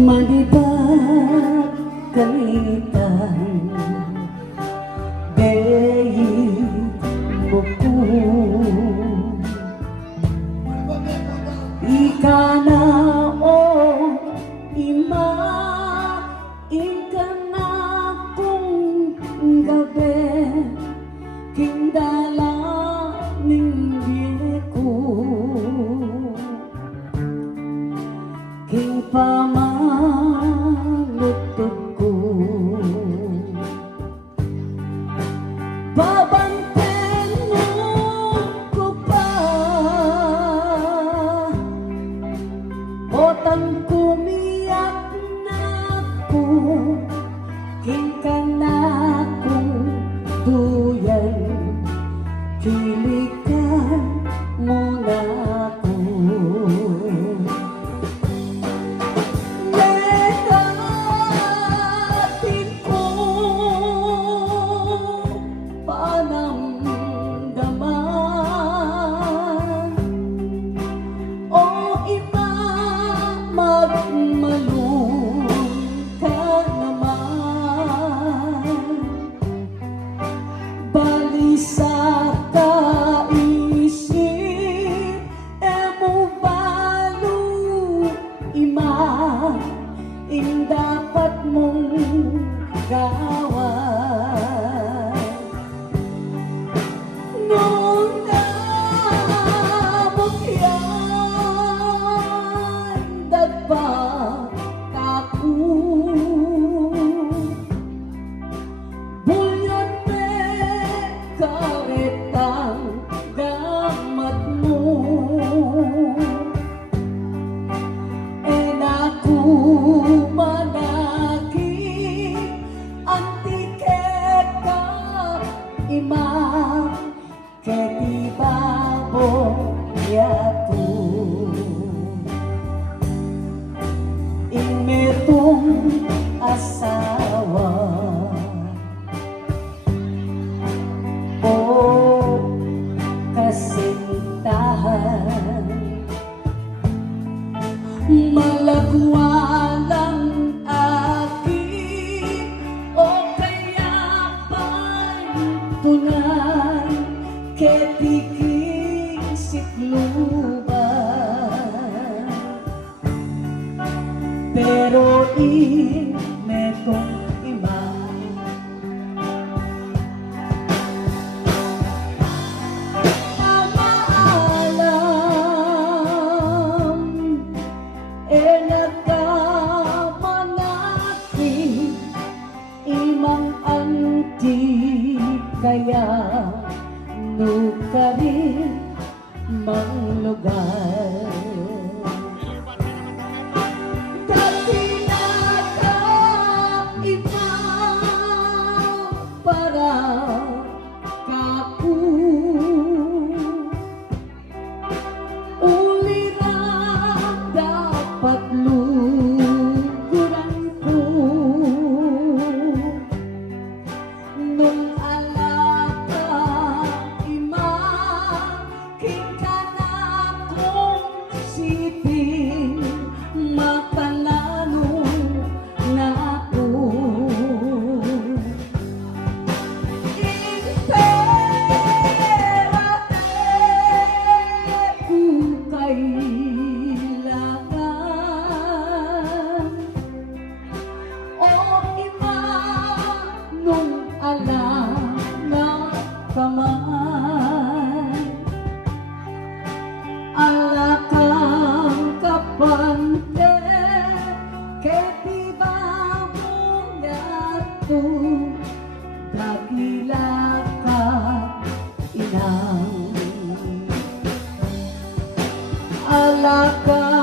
Malibag kanitan Deyit mo ko Ika na o ima Ika na kung gabi Kindala ning ko King pamalutot ko Babanten mo ko pa Otang kumiyak na ko King ka na kong duyan Kilikan mo na ko dapat mong gawan nung namukyan dagpa kaku buyon me karetang gamat mo Ima keti babo yatu Imetong asawa O kasintahan Malagwalang tunan ketiking sikluban pero metong ima amaalam nagkamanaki imang anti kaya nukarin mang lugar dati nakaiba para kaku ulirang dapat luguran ko nung alakang kapante keti babo yatu dakila ka inang alakang